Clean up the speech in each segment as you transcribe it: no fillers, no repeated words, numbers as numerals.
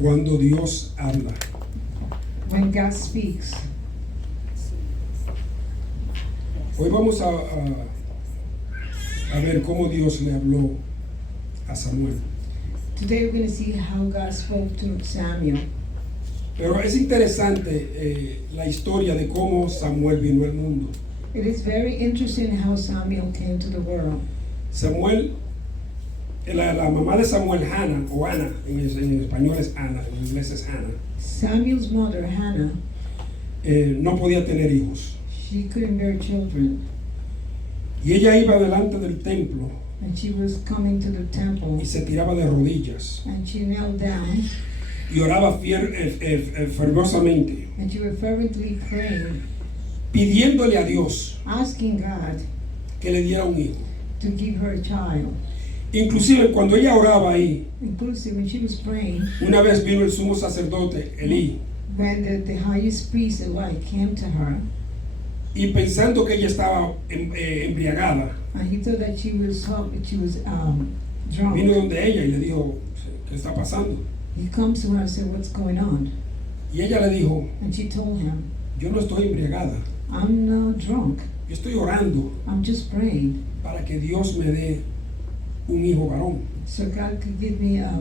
Cuando Dios habla. When God speaks. Hoy vamos a ver cómo Dios le habló a Samuel. Today we're going to see how God spoke to Samuel. Pero es interesante la historia de cómo Samuel vino al mundo. It is very interesting how Samuel came to the world. Samuel, la mamá de Samuel, Hannah, o Ana, en español es Ana, en inglés es Hannah. Samuel's mother, Hannah, no podía tener hijos. she couldn't bear children. Y ella iba delante del templo And she was coming to the temple. y se tiraba de rodillas And she knelt down. y oraba fervorosamente, And she was fervently praying, pidiéndole a Dios asking God que le diera un hijo. to give her a child. Inclusive cuando ella oraba ahí, Inclusive when she was praying, una vez vino el sumo sacerdote Elí, when the highest priest Eli came to her, y pensando que ella estaba embriagada, and he thought that she was drunk. vino donde ella y le dijo, ¿qué está pasando? He comes to her and said, "What's going on?" Y ella le dijo, And she told him, yo no estoy embriagada, "I'm not drunk. yo estoy orando I'm just praying para que Dios me dé un hijo varón. so God could give me a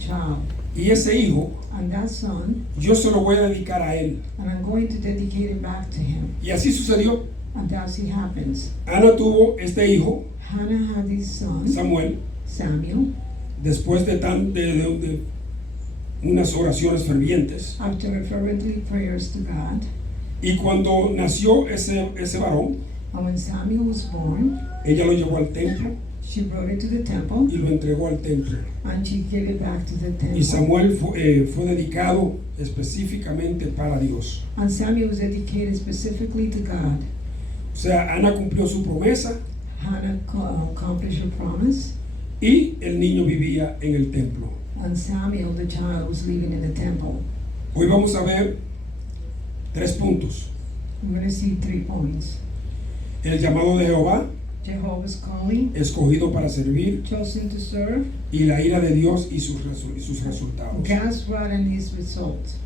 child. Y ese hijo, And that son, yo se lo voy a dedicar a él. and I'm going to dedicate it back to him." Y así sucedió. And that's it happens. Ana tuvo este hijo, Hannah had this son, Samuel, Samuel, después de unas oraciones fervientes. after fervently prayers to God. Y cuando nació ese varón, And when Samuel was born, ella lo llevó al templo she brought it to the temple, y lo entregó al templo. and she gave it back to the temple. Y Samuel fue dedicado específicamente para Dios. And Samuel was dedicated specifically to God. O sea, Ana cumplió su promesa Hannah accomplished her promise, y el niño vivía en el templo. and Samuel, the child, was living in the temple. Hoy vamos a ver 3 puntos. We're going to see 3 points. El llamado de Jehová, Jehovah's calling, escogido para servir, chosen to serve, y la ira de Dios y sus resultados. God's word and his results.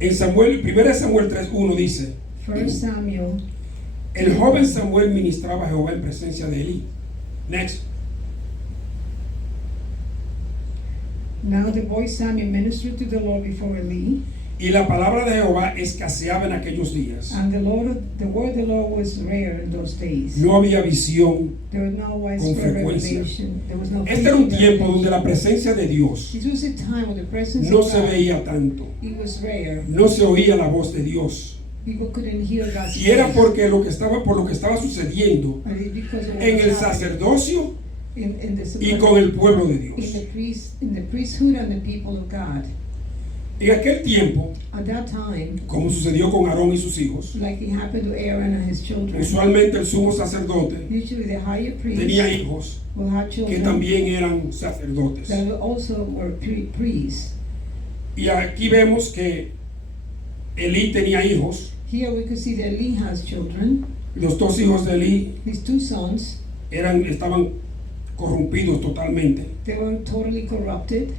En Samuel, 1 Samuel 3:1 dice, 1 Samuel, el joven Samuel ministraba a Jehová en presencia de Elí. Next. now the boy Samuel ministered to the Lord before Eli, Y la palabra de Jehová escaseaba en aquellos días. and the word of the Lord was rare in those days. No había visión. There was no Con widespread frecuencia. revelation. There was no Este era un frequent tiempo donde revelation. la presencia de Dios This was a time when the presence no of se God, veía tanto. it was rare. No se oía la voz de Dios. People couldn't hear God's Y era voice. porque por lo que estaba sucediendo And it's because of what en was el happening sacerdocio in the y con el pueblo de in Dios. the priesthood and the people of God. En aquel tiempo, At that time, como sucedió con Aarón y sus hijos, like it happened to Aaron and his children, usualmente el sumo sacerdote usually the higher priest tenía hijos will have que children también eran sacerdotes. that also were priests. Y aquí vemos que Elí tenía hijos. Here we could see that Eli has children. Los 2 hijos de Elí His 2 sons, estaban corrompidos totalmente. they were totally corrupted,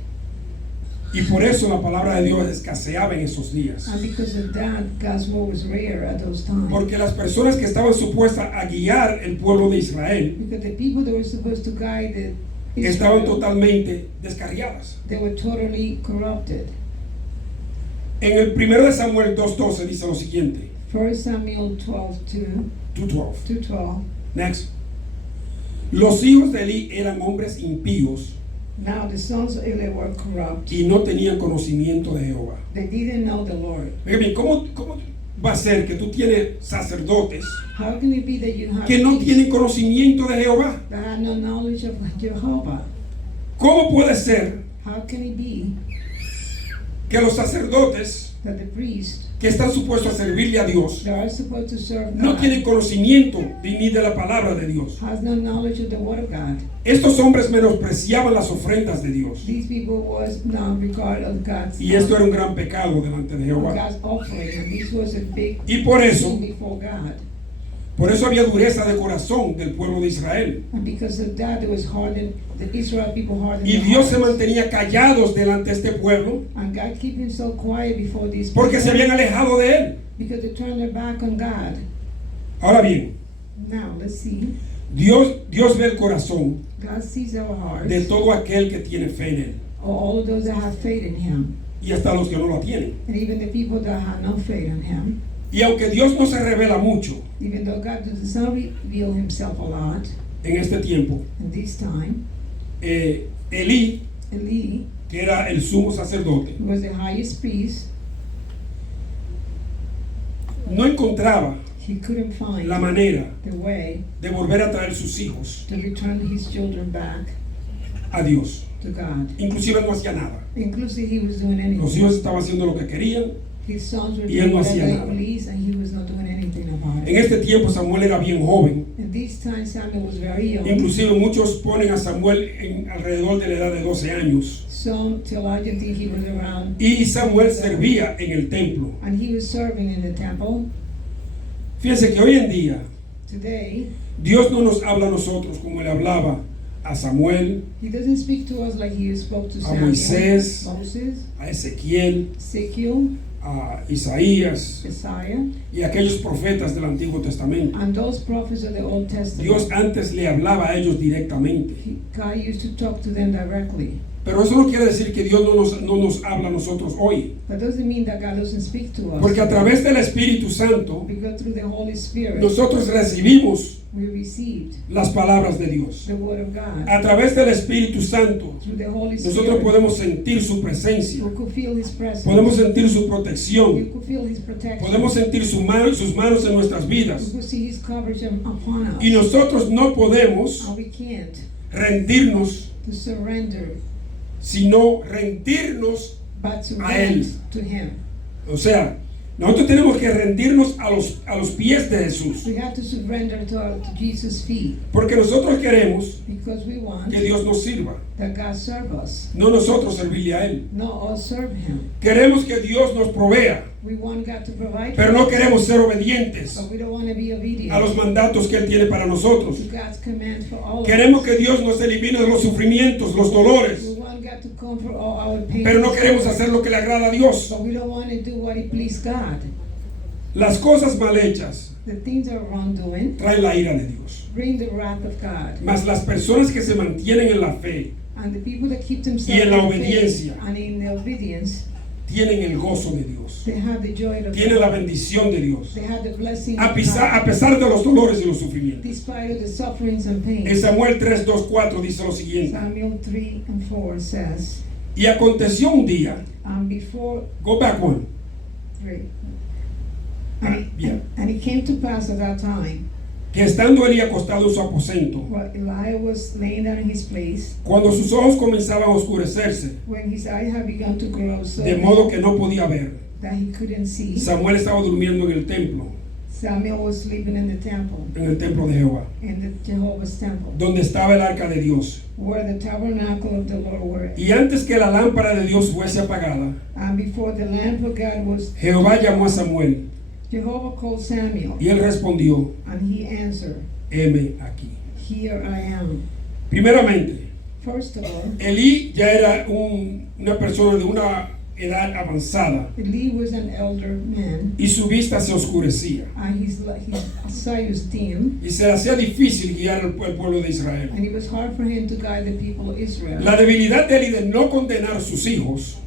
Y por eso la palabra de Dios escaseaba en esos días. and because of that, God's word was rare at those times. Porque las personas que estaban supuestas a guiar el pueblo de Israel Because the people that were supposed to guide the estaban Israel, totalmente descarriadas. they were totally corrupted. En el 1 de Samuel 2:12 dice lo siguiente. 1 Samuel 12:2 2:12. to 12. Next. Los hijos de Elí eran hombres impíos Now the sons of Eli were corrupt. y no tenían conocimiento de Jehová. They didn't know the Lord. Oiga bien, ¿cómo va a ser que tú tienes sacerdotes How can it be that you have que no priests tienen conocimiento de Jehová? that have no knowledge of Jehovah? ¿Cómo puede ser How can it be que los sacerdotes that the priests que están supuestos a servirle a Dios that are supposed to serve no God tienen conocimiento ni de la palabra de Dios? has no knowledge of the word of God? Estos hombres menospreciaban las ofrendas de Dios. These people was not regard of God's Y esto era un gran pecado delante de Jehová. God's offering, and this was a big Y por eso, sin before God. Por eso había dureza de corazón del pueblo de Israel. And because of that, it was hardened, the Israel people hardened Y their Dios se hearts. mantenía callados delante de este pueblo And God keep himself quiet before these porque se people habían alejado de él. because they turned their back on God. Ahora bien, Now, let's see. Dios ve el corazón God sees our hearts, de todo aquel que tiene fe en él. all of those that have faith in him, Y hasta los que no la tienen. and even the people that have no faith in him. Y aunque Dios no se revela mucho Even though God does not reveal himself a lot en este tiempo, in this time, Elí, Eli, que era el sumo sacerdote, who was the highest priest, no encontraba he couldn't find la manera the way de volver a traer sus hijos to return his children back a Dios. to God. Inclusive no hacía nada. Inclusive he was doing Los anything. hijos estaban haciendo lo que querían. His sons were Y él doing no whatever hacía they nada. pleased, and he was not doing anything about En it. este tiempo Samuel era bien joven. And this time Samuel was very young. Inclusive muchos ponen a Samuel alrededor de la edad de 12 años. Some theologians think he was around, Y Samuel servía en el templo. and he was serving in the temple. Fíjense que hoy en día Today, Dios no nos habla a nosotros como le hablaba a Samuel, he doesn't speak to us like he spoke to a Samuel, Moisés, Moses, a Ezequiel, Ezekiel, a Isaías Isaiah, y a aquellos profetas del Antiguo Testamento. and those prophets of the Old Testament. Dios antes le hablaba a ellos directamente. God used to talk to them directly. Pero eso no quiere decir que Dios no nos habla a nosotros hoy. That doesn't mean that God doesn't speak to us. Porque a través del Espíritu Santo Because through the Holy Spirit, nosotros recibimos we received las palabras de Dios. the Word of God. A través del Espíritu Santo Through the Holy nosotros Spirit, podemos sentir su presencia. we could feel His presence. Podemos sentir su We protección. could feel His protection. Podemos sentir sus manos en nuestras We vidas. could see His coverage upon us. Y nosotros no podemos And we can't rendirnos, to surrender, sino rendirnos. but to A Él. rest to Him. O sea, nosotros tenemos que rendirnos a los pies de Jesús. We have to surrender to Jesus' feet Porque nosotros queremos because we want que Dios nos sirva, that God serve us, no nosotros servirle a Él. not us serve Him. Queremos que Dios nos provea, We want God to provide pero for no us, queremos ser obedientes but we don't want to be obedient a los mandatos que Él tiene para nosotros. to God's command for all Queremos of que us. Dios nos elimine los sufrimientos, los dolores, We want God to comfort all our pain, pero no queremos hacer lo que le agrada a Dios. but we don't want to do what He please God. Las cosas mal hechas The things that are wrongdoing traen la ira de Dios. bring the wrath of God. Mas las personas que se mantienen en la fe And the people that keep Y themselves en la in faith obediencia. and in the obedience, tienen el gozo de Dios, they have the joy of tienen la God. bendición de Dios, They have the blessing a of pesar, God. de los dolores y los sufrimientos. Despite of the sufferings and pain. En Samuel 3, 2, 4 dice lo siguiente: Samuel 3 and 4 says, y aconteció un día, before go back one, 3. bien, And it came to pass at that time, que estando Elí acostado en su aposento, while Elijah was laying down in his place, cuando sus ojos comenzaban a oscurecerse, when his eye had begun to grow so de modo que no podía ver, that he couldn't see, Samuel estaba durmiendo en el templo Samuel was sleeping in the temple, de Jehová, in the Jehovah's temple, donde estaba el arca de Dios. where the tabernacle of the Lord were. Y antes que la lámpara de Dios fuese apagada, And before the lamp of God was, Jehová llamó a Samuel, Jehovah called Samuel, y él respondió: and he answered, heme aquí. Here I am. Primeramente, First of all, Elí ya era una persona de una edad avanzada Eli was an elder man, y su vista se oscurecía and his sight was dim, y se le hacía difícil guiar al pueblo de Israel. and it was hard for him to guide the people of Israel. La debilidad de Elí de no condenar a sus hijos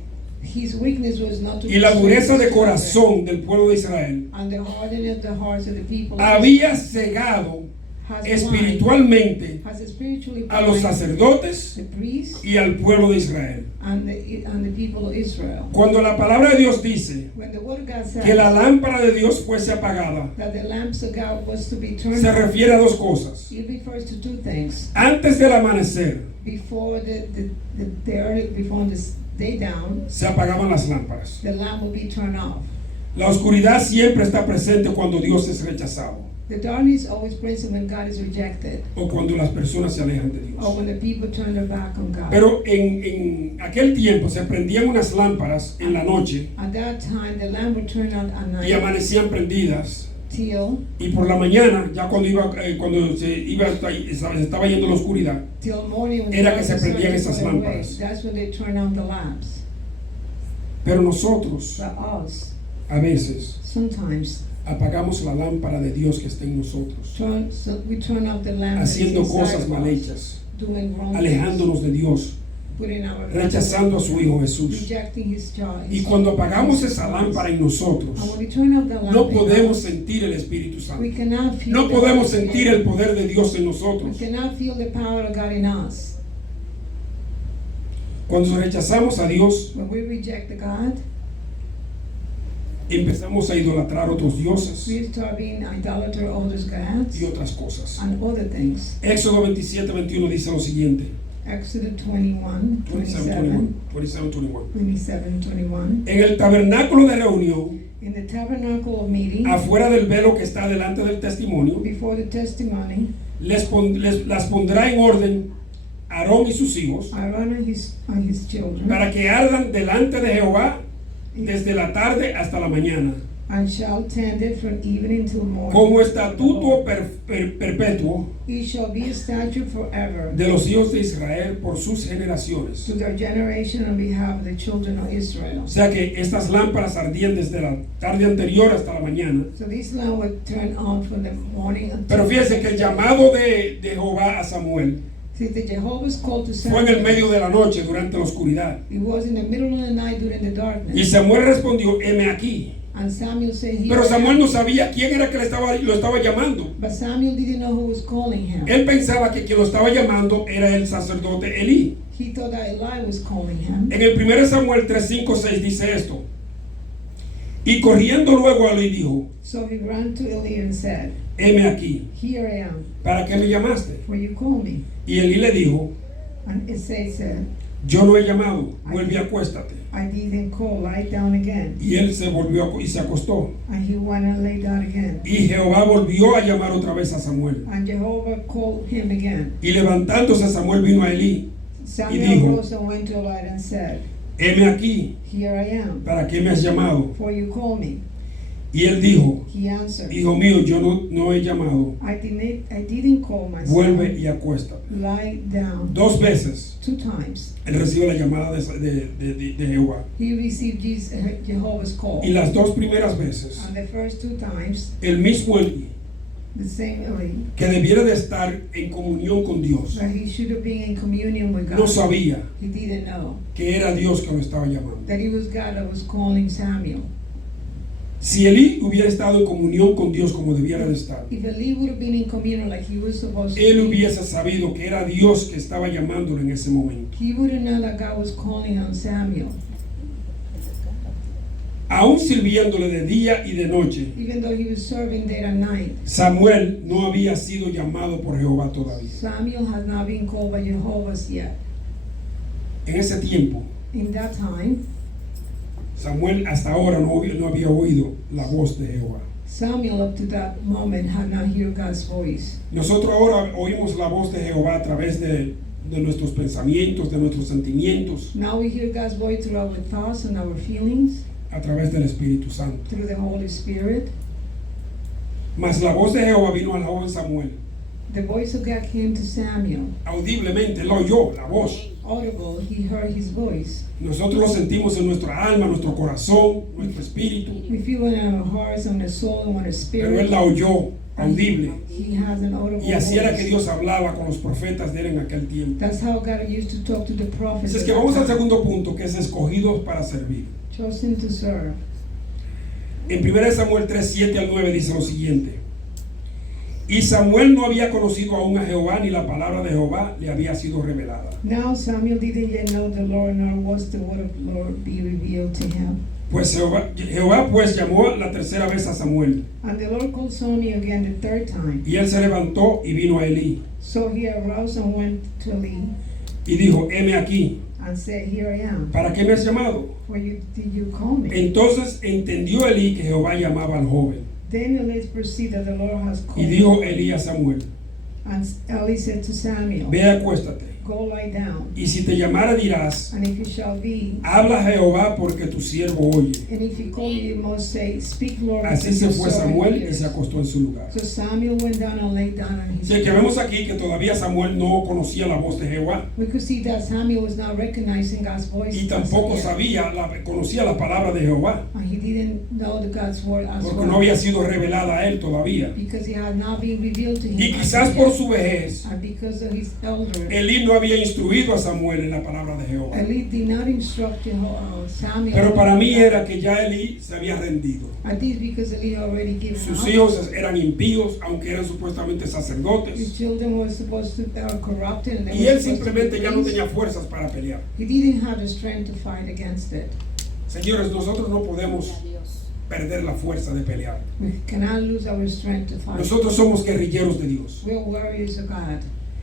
His weakness was not to y la dureza de destroy corazón del pueblo de Israel and the hardening of the hearts of the people of había Israel cegado has espiritualmente has spiritually a los blind sacerdotes the priests y al pueblo de Israel. and the people of Israel. Cuando la palabra de Dios dice When the word of God says que la lámpara de Dios fuese apagada, that the lamps of God was to be turned se on, refiere a dos cosas. it refers to two things. Antes del amanecer Before before the day down, se apagaban las lámparas. the lamp will be turned off. La oscuridad siempre está presente cuando Dios es rechazado The darkness always present when God is rejected, o cuando las personas se alejan de or Dios. when the people turn their back on God. Pero en aquel tiempo se prendían unas lámparas en la noche At that time, the lamp would turn on at y night, amanecían prendidas till Y por la mañana, ya cuando se estaba yendo la oscuridad, till morning when era the que se darkness prendían started esas to go away. lámparas. That's when they turn on the lamps. pero nosotros But us, a veces sometimes, apagamos la lámpara de Dios que está en nosotros, we turn off the lamp that's haciendo inside cosas of mal us, hechas, doing wrong alejándonos de Dios, things, putting our rechazando a su Hijo Jesús. rejecting his child. Y cuando apagamos esa lámpara en nosotros, And when we turn off the lamp, no in podemos us, sentir el Espíritu Santo. we cannot feel No the podemos Holy sentir Spirit. el poder de Dios en We nosotros. cannot feel the power of God in us. Cuando rechazamos a Dios, When we reject the God, empezamos a idolatrar otros dioses we start being idolater of other gods y otras cosas. and other things. Éxodo 27:21 dice lo siguiente. Exodus 21, 27:21. 21. En el tabernáculo de reunión, In the tabernacle of meeting, afuera del velo que está delante del testimonio, before the testimony, las pondrá en orden Aarón y sus hijos, Aaron and his children, para que ardan delante de Jehová desde la tarde hasta la mañana, and shall tend it from evening till morning. como estatuto perpetuo It shall be a statute forever de los hijos de Israel por sus generaciones. to their generation on behalf of the children of Israel. O sea que estas lámparas ardían desde la tarde anterior hasta la mañana. So this lamp would turn on from the morning until Pero fíjense que el llamado de Jehová a Samuel since the Jehovah's called to fue en el Samuel, medio de la noche durante la oscuridad. it was in the middle of the night during the darkness. Y Samuel respondió, heme aquí. And Samuel said, "Here Pero I Samuel am." no sabía quién era que lo estaba llamando. But Samuel didn't know who was calling him. Él pensaba que quien lo estaba llamando era el sacerdote Elí. He thought that Eli was calling him. En el 1 Samuel 3, 5, 6 dice esto. Y corriendo luego a Elí dijo, So he ran to Eli and said, heme aquí. "Here I am, ¿Para qué me llamaste? for you call me." Y Elí le dijo, And Isaiah said, yo no he llamado, vuelve y acuéstate. "I didn't call, lie down again." Y él se volvió y se acostó. And he went and lay down again. Y Jehová volvió a llamar otra vez a Samuel. And Jehovah called him again. Y levantándose Samuel vino a Elí, Samuel dijo, rose and went to Eli and said, heme aquí, "Here I am, ¿para qué me has llamado? for you call me." Y él dijo, He answered, hijo mío, yo no he llamado, I didn't call my vuelve son. y acuéstate. Lie down. 2 veces 2 times. él recibe la llamada de Jehová. He received Jehovah's call. Y las 2 primeras veces, And the first 2 times, el mismo Elí, the same Eli, que debiera de estar en comunión con Dios, that he should have been in communion with God. no sabía He didn't know que era Dios que lo estaba llamando. that it was God that was calling Samuel. Si Elí hubiera estado en comunión con Dios como debiera de estar, If Eli would have been in communion like he was supposed to él be, hubiese sabido que era Dios que estaba llamándolo en ese momento. he would have known that God was calling on Samuel. Aún sirviéndole de día y de noche, Even though he was serving day and night, Samuel no había sido llamado por Jehová todavía. Samuel has not been called by Jehovah yet. En ese tiempo, In that time, Samuel hasta ahora no había oído la voz de Jehová. Samuel up to that moment had not heard God's voice. Nosotros ahora oímos la voz de Jehová a través de nuestros pensamientos, de nuestros sentimientos, Now we hear God's voice through our thoughts and our feelings, a través del Espíritu Santo. through the Holy Spirit. Mas la voz de Jehová vino al joven Samuel. The voice of God came to Samuel. Audiblemente, él oyó la voz. Audible, he heard his voice. Nosotros lo sentimos en nuestra alma, nuestro corazón, nuestro espíritu. We feel it in our hearts, on the soul, and on the Pero él spirit. la oyó, audible. He has an audible Y así era que voice. Dios hablaba con los profetas de él en aquel tiempo. That's how God used to talk to the prophets. Así es at que that vamos al time. segundo punto, que es escogidos para servir. Chosen to serve. En 1 Samuel 3, 7 al 9 dice lo siguiente. Y Samuel no había conocido aún a Jehová, ni la palabra de Jehová le había sido revelada. Now Samuel didn't yet know the Lord, nor was the word of the Lord be revealed to him. Pues Jehová pues llamó la tercera vez a Samuel. And the Lord called Samuel again the 3rd time. Y él se levantó y vino a Elí. So he arose and went to Eli Y dijo, heme aquí, and said, "Here I am. ¿para qué me has llamado? For you did you call me?" Entonces entendió Elí que Jehová llamaba al joven. Then Eli perceived that the Lord has Y called dijo him. Elí a Samuel, And Eli said to Samuel, ve acuéstate. go lie down. Y si te llamara dirás, And if you shall be, habla Jehová porque tu siervo oye. and if he call you, you must say, speak, Lord, Así because se your fue servant Samuel y hears. se acostó en su lugar. So Samuel went down and lay down on his Así que vemos aquí que todavía Samuel no conocía la voz de Jehová We could see that Samuel was not recognizing God's voice. y tampoco conocía la palabra de Jehová, And he didn't know the God's word as porque well. no había sido revelada a él todavía. Because he had not been revealed to him. Y as quizás yet. por su vejez, And because of his elder. Elí no había instruido a Samuel en la palabra de Jehová. Eli did not instruct Samuel. Pero para mí era que ya Elí se había rendido. I think because Eli already given Sus up. hijos eran impíos, aunque eran supuestamente His sacerdotes. children were supposed to be corrupted. And they Y were él supposed to be simplemente ya no praised. tenía fuerzas para pelear. He didn't have the strength to fight against it. Señores, nosotros no podemos perder la fuerza de pelear. We cannot lose our strength to fight. Nosotros somos guerrilleros de Dios. We are warriors of God.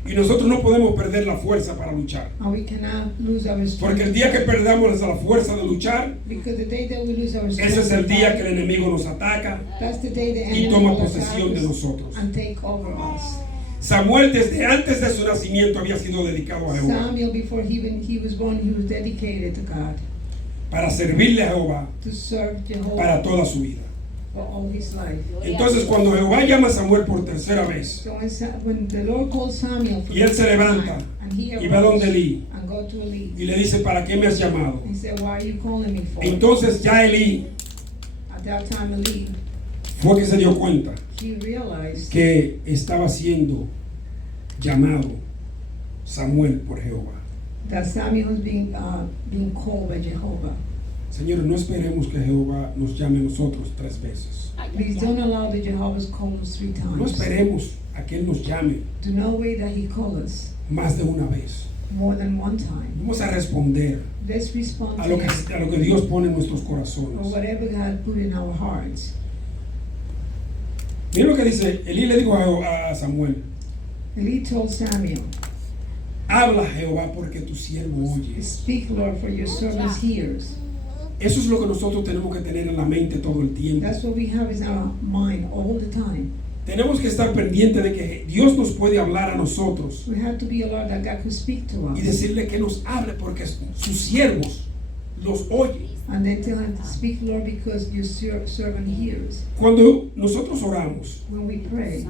Y nosotros no podemos perder la fuerza para luchar. And we cannot lose our strength. Porque el día que perdamos la fuerza de luchar, Because the day that we lose our strength ese es el to día fight, que el enemigo nos ataca that's the day the y enemy toma will posesión de attack us nosotros. and take over us. Samuel desde antes de su nacimiento había sido dedicado a Jehová Samuel, before he was born, he was dedicated to God, para servirle a Jehová to serve Jehovah para toda su vida. for all his life. Entonces cuando Jehová llama a Samuel por tercera vez So when the Lord called Samuel for y él the se first levanta time, and he y va donde arose Elí and go to Eli, y le dice, ¿para qué me has llamado? he said, "Why are you calling me for?" Entonces ya Elí At that time, Eli, fue que se dio cuenta he realized que estaba siendo llamado Samuel por Jehová. that Samuel was being called by Jehovah. Señores, no esperemos que Jehová nos llame a nosotros 3 veces. Please don't allow the Jehovah's call us 3 times. No esperemos a que Él nos llame Do not wait that he call us más de una vez. more than one time. Vamos a responder Let's respond a to lo que, him, a lo que Dios pone en nuestros or corazones. whatever God put in our hearts. Miren lo que dice, Elí le dijo a Samuel, Eli told Samuel, habla Jehová porque tu siervo oye. "Speak, Lord, for your servant hears." Eso es lo que nosotros tenemos que tener en la mente todo el tiempo. That's what we have in our mind all the time. Tenemos que estar pendientes de que Dios nos puede hablar a nosotros We have to be alert that God could speak to y us. decirle que nos hable porque sus siervos los oye. And then tell him to speak, Lord, because your servant hears. Cuando nosotros oramos When we pray,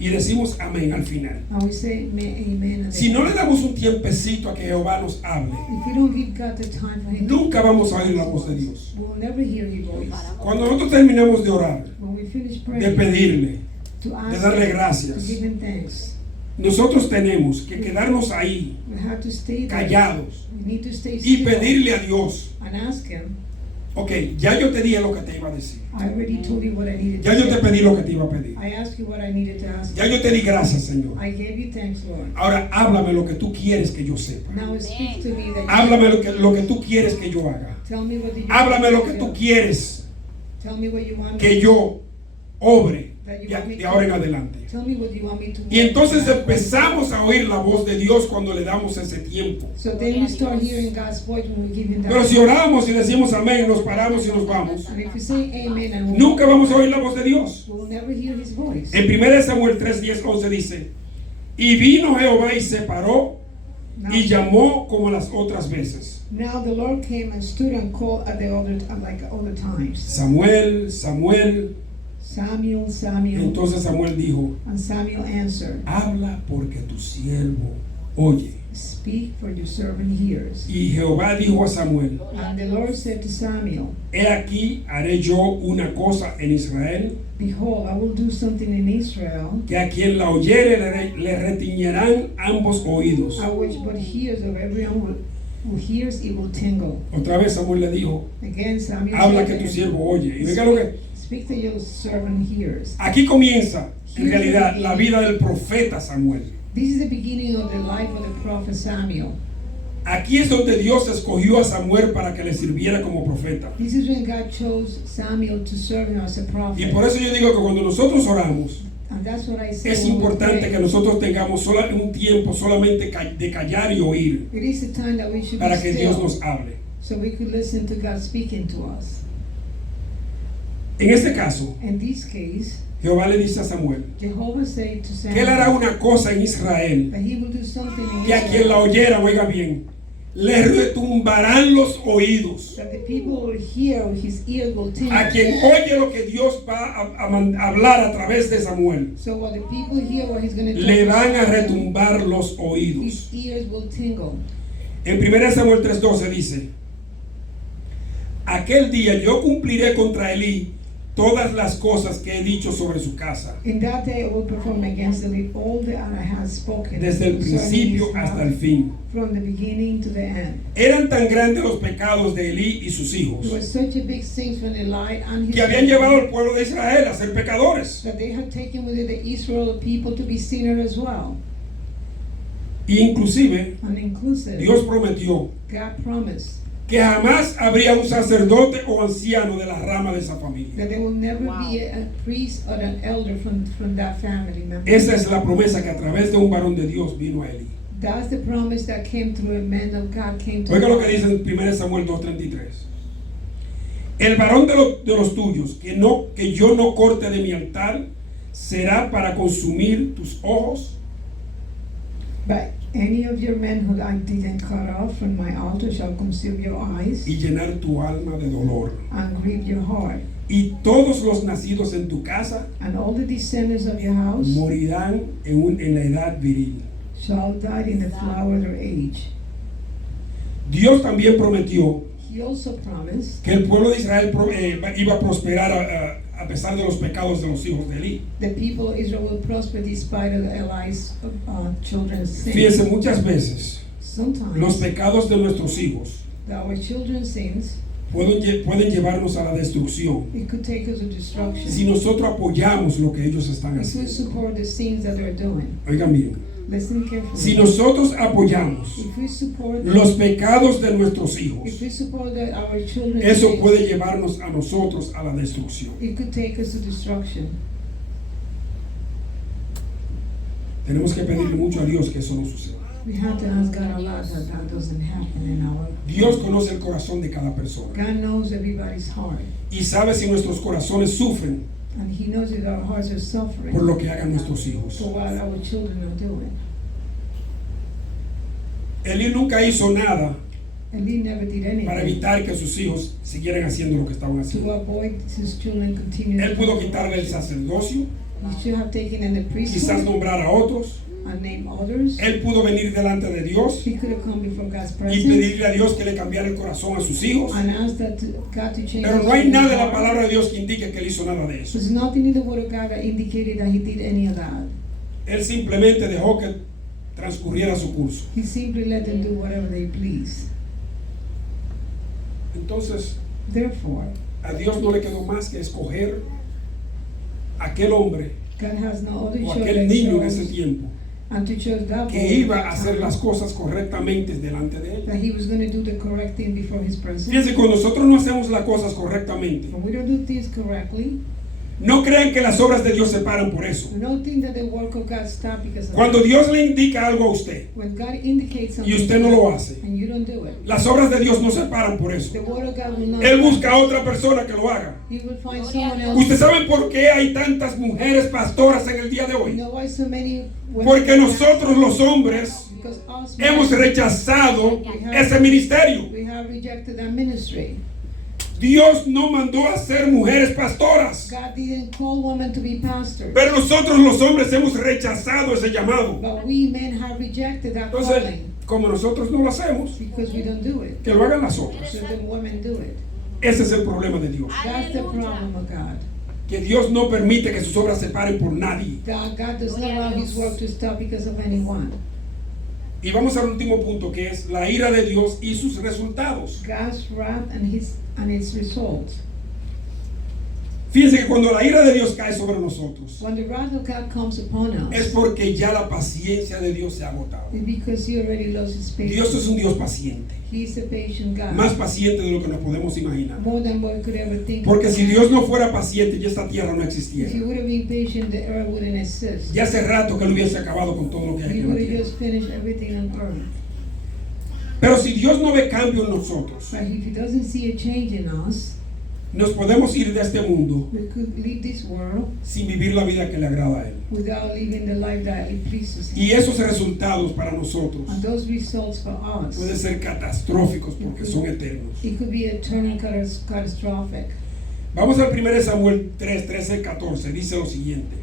y decimos amén al final, and we say amen. And si no le damos un tiempecito a que Jehová nos hable, if we don't give God the time for him, nunca vamos a oír la voz de Dios. we will never hear his voice. Cuando nosotros terminamos de orar, When we finish de praying, pedirle, to ask de darle him, gracias, to give him thanks, nosotros tenemos que quedarnos ahí, we have to stay there. callados, We need to stay y still pedirle a Dios, and ask him. ok, ya yo te dije lo que te iba a decir, I already told you what I needed ya to yo te say. pedí lo que te iba a pedir, I asked you what I needed to ask. ya yo te di gracias, Señor. I gave you thanks, Lord. Ahora háblame lo que tú quieres que yo sepa. Now speak to me that you Háblame lo que tú quieres que yo haga. tell me what you Háblame lo que do. tú quieres Tell me what you want me que to yo obre that you de, want me de to ahora en do. adelante. Tell me what you want me to Y entonces do. empezamos a oír la voz de Dios cuando le damos ese tiempo. So then we start hearing God's voice when we give him that. Pero si oramos y decimos amén, nos paramos y nos vamos, And if you say amen and we nunca vamos a oír la voz de Dios. we'll never hear his voice. En 1 Samuel 3, 10, 11 dice, y vino Jehová y se paró y llamó como las otras veces. Now the Lord came and stood and called at the other like other times. Samuel, Samuel. Samuel, Samuel. Entonces Samuel dijo, And Samuel answered, habla porque tu siervo oye. "Speak, for your servant hears." Y Jehová dijo a Samuel, And the Lord said to Samuel, he aquí haré yo una cosa en Israel, "Behold, I will do something in Israel, que a quien la oyere le retiñerán ambos oídos. at which but hears of everyone who hears it will tingle." Otra vez Samuel le dijo, Again, Samuel habla said que to tu him, siervo oye. Y venga lo que "Speak that your servant hears." aquí comienza en realidad la vida del profeta Samuel. This is the beginning of the life of the prophet Samuel. Aquí es donde Dios escogió a Samuel para que le sirviera como profeta. This is when God chose Samuel to serve him as a prophet. Y por eso yo digo que cuando nosotros oramos, And that's what I say es when we importante pray. que nosotros tengamos un tiempo solamente de callar y oír It is the time that we should para be que Dios still, nos hable. so we could listen to God speaking to us. En este caso, In this case, Jehová le dice a Samuel Jehovah said to que él hará Samuel una cosa en Israel, that he will do something in que a quien la Israel, oyera, oiga bien, le retumbarán los oídos. that the people will hear, his ears will tingle. A quien oye lo que Dios va a hablar a través de Samuel, So while the people hear what he's going to le talk van a about, retumbar los his oídos. ears will tingle. En 1 Samuel 3:12 dice: aquel día yo cumpliré contra Elí todas las cosas que he dicho sobre su casa, In that day I will perform against Eli all that I have spoken. desde el concerning principio his hasta house, el fin. from the beginning to the end. Eran tan grandes los pecados de Elí y sus hijos There was such a big thing from Eli and his que habían llevado al pueblo de Israel a ser pecadores. that they had taken with it the Israel people to be sinners as well. E inclusive And inclusive, Dios prometió God promised que jamás habría un sacerdote o anciano de la rama de esa familia. that there will never be a priest or an elder from that family member. Esa es la promesa que a través de un varón de Dios vino a Elí. That's the promise that came through a man of God came to Oiga lo que Eli. dice en 1 Samuel 2:33. El varón de los tuyos que yo no corte de mi altar será para consumir tus ojos But any of your men who I didn't cut off from my altar shall consume your eyes y llenar tu alma de dolor. and grieve your heart. Y todos los nacidos en tu casa And all the descendants of your house morirán en la edad viril. shall die in the flower of their age. Dios también prometió He also promised que el pueblo de Israel iba a prosperar a pesar de los pecados de los hijos de Elí. the people of Israel will prosper despite of Eli's children's sins. Fíjense, muchas veces Sometimes los pecados de nuestros hijos our children's sins, pueden llevarnos a la destrucción it could take us to destruction. si nosotros apoyamos lo que ellos están If we haciendo. support the sins that they're doing, Oigan bien, listen carefully. si nosotros apoyamos If we support los pecados de nuestros hijos, if we support our children's eso sins, puede llevarnos a nosotros a la destrucción. it could take us to destruction. Tenemos que pedirle mucho a Dios que eso no suceda. We have to ask God a lot that that doesn't happen in our. Dios conoce el corazón de cada persona God knows everybody's heart, y sabe si nuestros corazones sufren and He knows that our hearts are suffering por lo que hagan nuestros hijos. for what our children are doing. Elí nunca hizo nada And He never did para anything evitar que sus hijos siguieran haciendo lo que estaban to haciendo. avoid his children continuing. Él pudo quitarle el sacerdocio, He should have taken in the quizás priesthood nombrar a otros. and named others. Él pudo venir delante de Dios He could have come before God's y presence pedirle a Dios que le cambiara el corazón a sus hijos. and asked that God to change. Pero his no hay nada en la children's heart. palabra de Dios que indique que él hizo nada de eso. There's nothing in the Word of God that indicated that He did any of that. Él simplemente dejó que transcurriera su curso. He simply let them do whatever they please. Entonces, Therefore, a Dios no le quedó más que escoger aquel hombre God has no other o choice aquel niño en ese choice tiempo and to choose that que boy iba a hacer las cosas correctamente delante de él. that he was going to do the correct thing before His presence. Fíjense, cuando nosotros no hacemos las cosas correctamente, When we don't do things correctly, no crean que las obras de Dios se paran por eso. we don't think that the work of God stops because of Cuando that. Dios le indica algo a usted When God indicates something y usted no lo hace, and you don't do it, las obras de Dios no se paran por eso. the Word of God will not. Él busca a otra persona que lo haga. He will find someone else. ¿Ustedes saben por qué hay tantas mujeres pastoras en el día de You hoy? know why so many women Porque nosotros los hombres because us hemos men, rechazado ese ministerio. we have rejected that ministry. Dios no mandó a ser mujeres pastoras, God didn't call women to be pastors, pero nosotros los hombres hemos rechazado ese llamado. but we men have rejected that Entonces, calling como nosotros no lo hacemos, because we don't do it. que lo hagan las otras. So the women do it. Ese es el problema de Dios. That's the problem of God. Que Dios no permite que sus obras se paren por nadie. God does not allow His work to stop because of anyone. Y vamos al último punto, que es la ira de Dios y sus resultados. God's wrath and its results. Fíjense que cuando la ira de Dios cae sobre nosotros, When the wrath of God comes upon es us, porque ya la paciencia de Dios se ha agotado. it's because He already lost His Dios patience. es un Dios paciente, He's a patient God, más paciente de lo que nos podemos imaginar. more than we could ever think. Porque si Dios no fuera paciente, ya esta tierra no If existiera. He would have been patient, the earth wouldn't exist. Ya hace rato que Él hubiese acabado con todo lo que hay He en la would have tierra. just finished everything on earth. Pero si Dios no ve cambio en nosotros, But if He doesn't see a change in us, nos podemos ir de este mundo We could leave this world sin vivir la vida que le agrada a Él. without living the life that it pleases Him. Y esos resultados para nosotros And those results for pueden us, ser catastróficos porque son eternos. it could be eternal catastrophic. Vamos al 1 Samuel 3, 13, 14. Dice lo siguiente.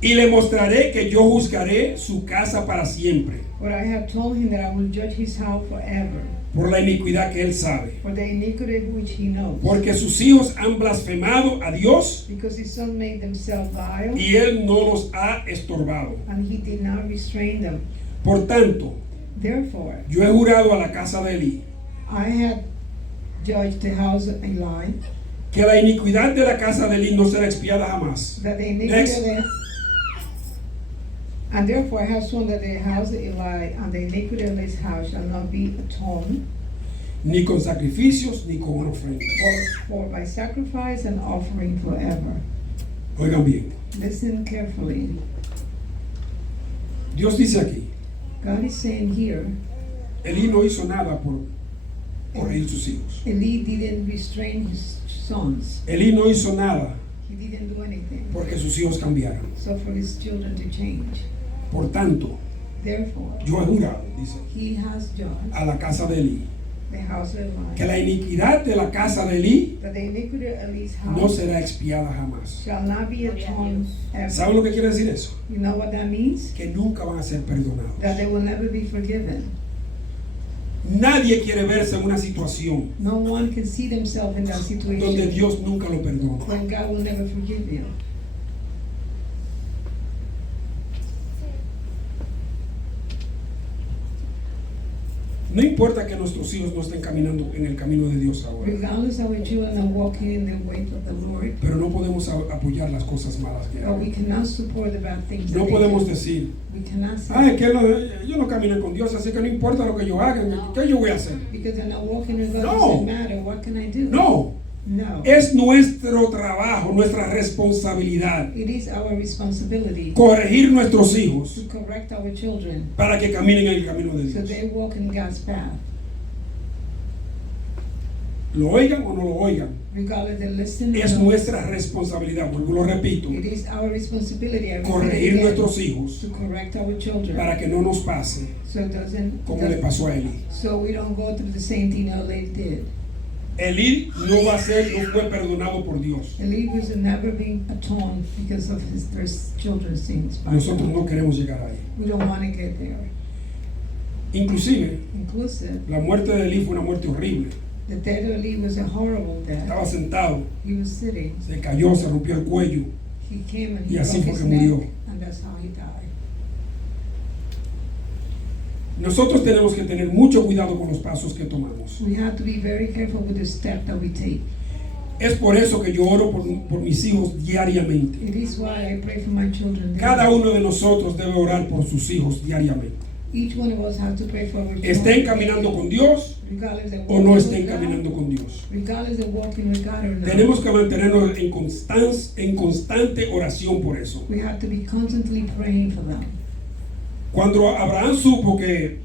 Y le mostraré que yo juzgaré su casa para siempre, For I have told him that I will judge his house forever, por la iniquidad que él sabe. for the iniquity which he knows. Porque sus hijos han blasfemado a Dios Because his son made themselves vile, y él no los ha estorbado. and he did not restrain them. Por tanto, Therefore, yo he jurado a la casa de Elí I have judged the house of Eli, que la iniquidad de la casa de Elí no será expiada jamás. that the iniquity Next. of the and therefore I have sworn that the house of Eli and the iniquity of his house shall not be atoned Ni con sacrificios ni con ofrendas. for by sacrifice and offering forever. Oigan bien, Listen carefully. Dios dice aquí, God is saying here, Elí no hizo nada por corregir sus hijos. Eli didn't restrain his sons. Elí no hizo nada He didn't do anything. porque sus hijos cambiaron. So for his children to change. Por tanto, Therefore, yo he jurado, dice, he has judged a la casa de Elí, the house of que Eli, la iniquidad de la casa de Elí that the iniquity of Eli's no house será expiada jamás. shall not be atoned ever. ¿Saben lo que quiere decir eso? You know what that means? Que nunca van a ser perdonados. That they will never be forgiven. Nadie quiere verse en una situación No one can see themselves in that donde situation Dios nunca lo perdona. when God will never forgive you. No importa que nuestros hijos no estén caminando en el camino de Dios ahora, Regardless our children are walking in the way of the Lord, pero no podemos apoyar las cosas malas que but we hagan. cannot support the bad things. No that they podemos do. decir, We cannot say ay, que yo no camino con Dios, así que no importa lo que yo haga, ¿qué yo voy a hacer? because they're not walking with God. No. It doesn't matter. What can I do? No, No. es nuestro trabajo, nuestra responsabilidad It is our responsibility corregir nuestros hijos to correct our children para que caminen en el camino de so Dios. they walk in God's path, Lo oigan o no lo oigan, regardless they listen. or es not. nuestra responsabilidad, vuelvo y lo repito, It is our responsibility I repeat it corregir again, nuestros hijos to correct our children para que no nos pase so it doesn't como le pasó a Elí. so we don't go through the same thing Eli did. Elí no fue perdonado por Dios. Eli was never being atoned because of their children's sins. by Nosotros God. no queremos llegar ahí. We don't want to get there. Inclusive, Inclusive, la muerte de Elí fue una muerte horrible. the death of Eli was a horrible death. Estaba sentado, He was sitting. se cayó, se rompió el cuello. He came and Y he así broke fue his que neck, murió. and that's how he died. Nosotros tenemos que tener mucho cuidado con los pasos que tomamos. We have to be very careful with the step that we take. Es por eso que yo oro por mis hijos diariamente. It is why I pray for my children. Cada daily. uno de nosotros debe orar por sus hijos diariamente. Each one of us has to pray for our children. Estén caminando con Dios regardless they're o no walking estén with God, caminando con Dios. regardless they're walking with God or not. Tenemos que mantenernos en constante oración por eso. We have to be constantly praying for them. Cuando Abraham supo que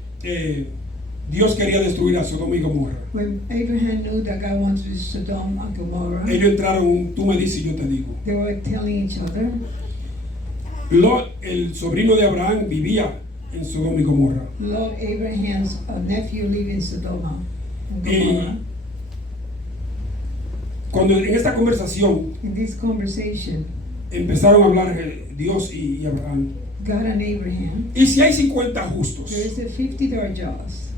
Dios quería destruir a Sodoma y Gomorra, When Abraham knew that God wanted to Sodom and Gomorrah, ellos entraron, tú me dices y yo te digo. they were telling each other. Lot, el sobrino de Abraham, vivía en Sodoma y Gomorra. Lord Abraham's nephew lived in Sodom and Y Gomorrah. cuando en esta conversación In this conversation, empezaron a hablar Dios y Abraham, God and Abraham, y si hay 50 justos, there is a 50 that are just.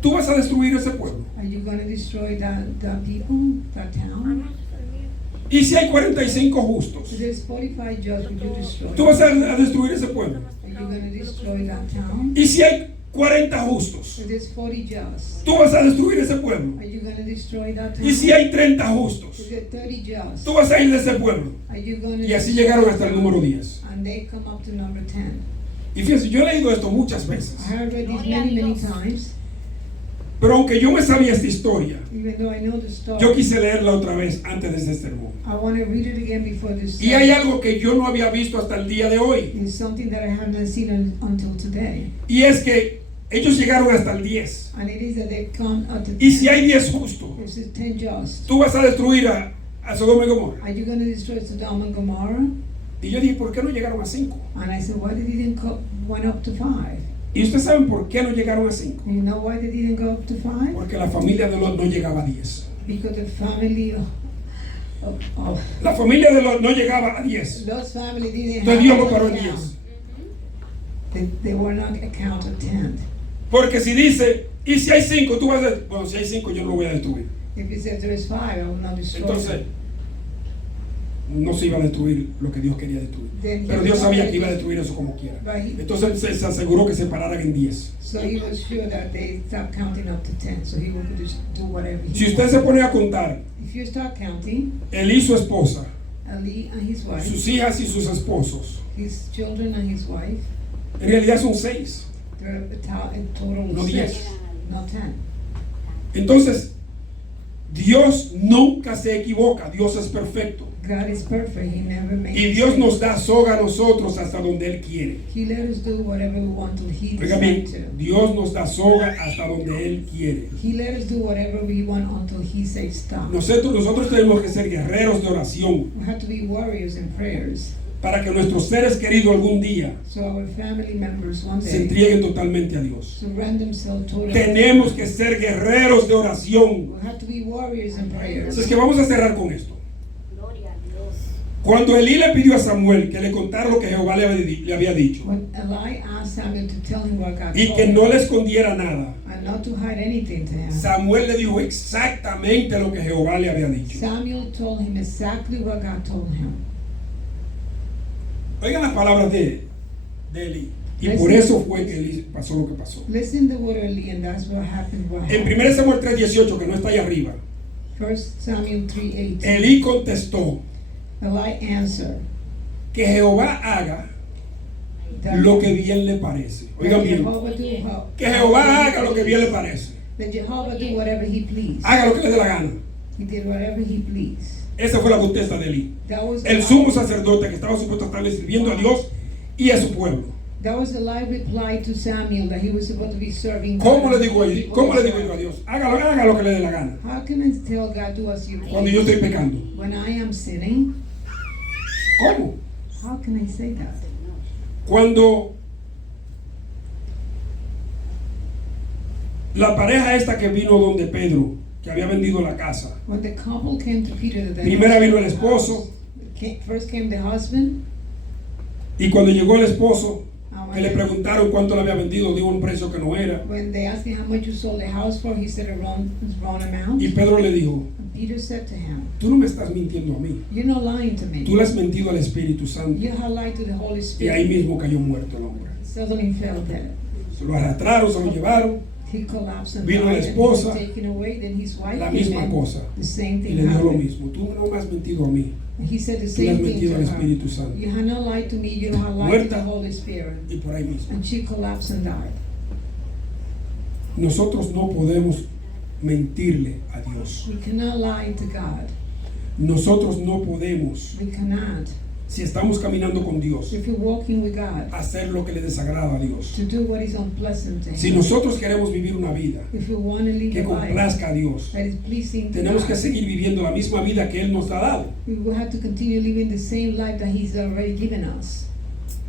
¿tú vas a destruir ese pueblo? Are you going to destroy that people, that town? Y si hay 45 justos, If there's 45 just, would you destroy? ¿tú vas a destruir ese pueblo? Are you going to destroy that town? Y si hay 40 justos, If there's 40 just, ¿tú vas a destruir ese pueblo? are you going to destroy that town? Y si hay 30 justos, If there's 30 just, ¿tú vas a ir de ese pueblo? are you going to Y así destroy llegaron that hasta el town? número 10. And they come up to number 10. Y fíjense, yo he leído esto muchas veces, I have read this many times, pero aunque yo me sabía esta historia, even though I know the story. yo quise leerla otra vez antes de este sermón. I want to read it again before this. Y hay algo que yo no había visto hasta el día de hoy. It's something that I have not seen until today. Y es que Ellos llegaron hasta el 10. And it is that they've come up to Y si 10. hay 10 justos, This is 10 just. tú vas a destruir a Sodoma y Gomorra. Are you going to destroy Sodom and Gomorrah? Y yo dije, ¿por qué no llegaron a 5? And I said, why did it didn't went up to 5? Y ustedes saben por qué no llegaron a 5. You know why they didn't go up to 5? Porque la familia de Lot no llegaba a 10. Because the family of La familia de Lot no llegaba a 10. Lot's family didn't Entonces Dios lo have paró a en count. 10. They were not a count of 10. Porque si dice, y si hay 5, tú vas a decir, bueno, si hay 5 yo no lo voy a destruir. If it says there is 5, I will not destroy Entonces, them. no se iba a destruir lo que Dios quería destruir. Then Pero he Dios was sabía already- que iba a destruir eso como quiera. But he- Entonces se aseguró que se pararan en 10. So he was sure that they stopped counting up to 10, so he would just do whatever he Si usted se wanted. pone a contar, If you start counting, él y su esposa, Ali and his wife, sus hijas y sus esposos, his children and his wife, en realidad son 6. they're a total No of 10. 6, not 10. Entonces, Dios nunca se equivoca, Dios es perfecto. God is perfect, he never makes Y Dios mistakes. nos da soga a nosotros hasta donde Él quiere. He let us do whatever we want till he Oiga bien, decides to. Dios nos da soga hasta donde Él quiere. He let us do whatever we want until he says stop. Nosotros tenemos que ser guerreros de oración We have to be warriors in prayers, para que nuestros seres queridos algún día so our family members one se day entreguen totalmente a Dios. surrender themselves totally. Tenemos que ser guerreros de oración. We have to be warriors in prayers. Así es que vamos a cerrar con esto. Gloria a Dios. Cuando Elí le pidió a Samuel que le contara lo que Jehová le había dicho When Eli asked Samuel to tell him what God y told que him, no le escondiera nada, and not to hide anything to him, Samuel le dijo exactamente lo que Jehová le había dicho. Samuel told him exactly what God told him. Oigan las palabras de Elí. Y por eso fue que Elí pasó lo que pasó. Listen to what Eli, and that's what happened. What En happened. 1 Samuel 3:18, que no está ahí arriba, 1 Samuel 3:8. Elí contestó Eli answered, que Jehová haga that lo que bien le parece. Oigan bien, Jehovah do que Jehová haga lo que bien le parece. That Jehovah do whatever he pleased. Haga lo que le dé la gana. He did whatever he pleased. Esa fue la contesta de Elí. That was El sumo sacerdote que estaba supuesto a estarle sirviendo a Dios y a su pueblo. That was the live reply to Samuel that he was supposed to be serving. ¿Cómo God le digo and yo, people cómo le of digo yo a Israel. Dios? Haga lo que le dé la gana. How can I tell God do as you Cuando yo estoy please? pecando. When I am sinning, ¿Cómo? how can I say that? Cuando la pareja esta que vino donde Pedro, que había vendido la casa, When the couple came to Peter, the primero vino el esposo first came the husband, y cuando llegó el esposo, and que le preguntaron cuánto le había vendido, dijo un precio que no era. when they asked him how much you sold the house for, he said a wrong amount. Y Pedro le dijo, And Peter said to him, tú no me estás mintiendo a mí, "You're not lying to me. tú le has mentido al Espíritu Santo. You have lied to the Holy Y ahí Spirit." mismo cayó muerto el hombre. Suddenly fell dead. Se lo arrastraron, se lo llevaron, He collapsed and Vino la died, and he was esposa, taken away. Then his wife la came misma in. cosa. The same Y thing le dijo lo happened. mismo, tú no me has mentido a mí, And he said the tú le same has thing mentido to al her. Espíritu Santo. You have not lied to me, you have lied Muerta. to the Holy Spirit. Y por ahí mismo. And she collapsed and died. Nosotros no podemos mentirle a Dios. We cannot lie to God. Nosotros no podemos, We cannot. si estamos caminando con Dios, If you're walking with God, hacer lo que le desagrada a Dios. to do what is unpleasant to Him. Si nosotros queremos vivir una vida If you want to live que a life complazca a Dios, that is pleasing to tenemos que God, seguir viviendo la misma vida que Él nos ha dado. we will have to continue living the same life that He's already given us.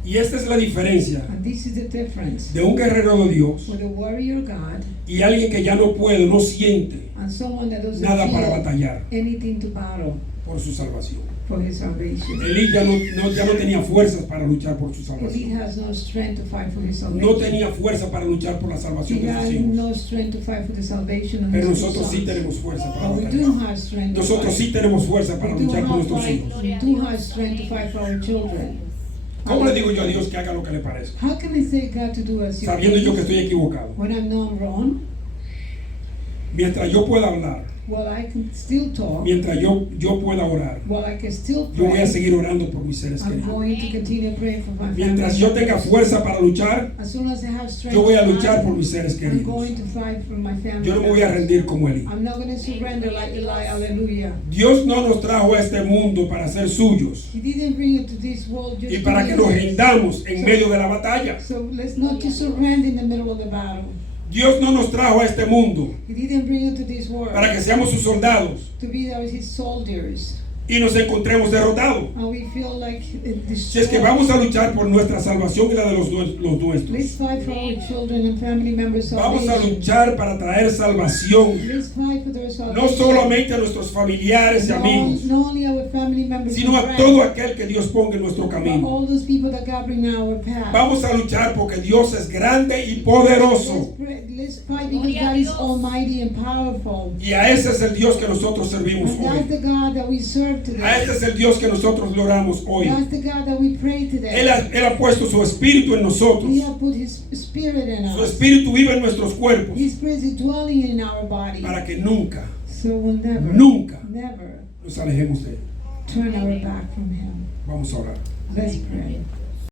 Y esta es la diferencia And this is the difference de un guerrero de Dios with a warrior God y alguien que ya no puede, no siente and someone that doesn't nada para feel batallar anything to battle por su salvación. for his salvation. Elí ya no tenía fuerzas para luchar por su Eli salvación. has no strength to fight for his No salvation. tenía fuerza para luchar por la salvación He de has sus hijos. no strength to fight for the salvation of Pero his two nosotros sí sons. tenemos fuerza para But we do batallar. have strength to Nosotros sí fight. tenemos fuerza para We do luchar por have nuestros fight. hijos. We do have strength to fight for our children. ¿Cómo le digo yo a Dios que haga lo que le parezca? How can I say God to do as you Sabiendo yo que please estoy equivocado. when I know I'm wrong? Mientras yo pueda hablar while I can still talk, mientras yo pueda orar, while I can still yo voy a pray, seguir orando por mis seres I'm queridos. going to continue praying for my Mientras family yo tenga members. fuerza para luchar, As soon as I have strength, yo voy a to luchar fight, por mis seres I'm queridos. going to fight for my family. Yo no me voy a members. rendir como Eli. I'm not going to surrender like Eli. Hallelujah. Dios no nos trajo a este mundo para ser suyos He didn't bring it to this world just y to para be que nos his. rindamos en medio de la batalla. So let's not to surrender in the middle of the battle. Dios no nos trajo a este mundo He didn't bring it to this world para que seamos sus soldados to be his soldiers. y nos encontremos derrotados. And we feel like Si es que vamos a luchar por nuestra salvación y la de los nuestros, let's fight for our children and family members' vamos a salvation. luchar para traer salvación Let's fight for their salvation. no solamente a nuestros familiares y amigos, Not only our family members, sino and a friends, todo aquel que Dios ponga en nuestro but camino. all those people that God bring our path. Vamos a luchar porque Dios es grande y poderoso. Let's fight because God is almighty and powerful. Y a ese es el Dios que nosotros servimos And that's hoy. the God that we serve A today. este es el Dios que nosotros le oramos hoy. That's the God that we pray Él today. ha puesto su espíritu en nosotros. He has put His Spirit in Su us. espíritu vive en nuestros cuerpos His Spirit is dwelling in our body. para que nunca So we'll never, Nunca. never nos alejemos de Él. turn our back from Him. Vamos a orar. Let's pray.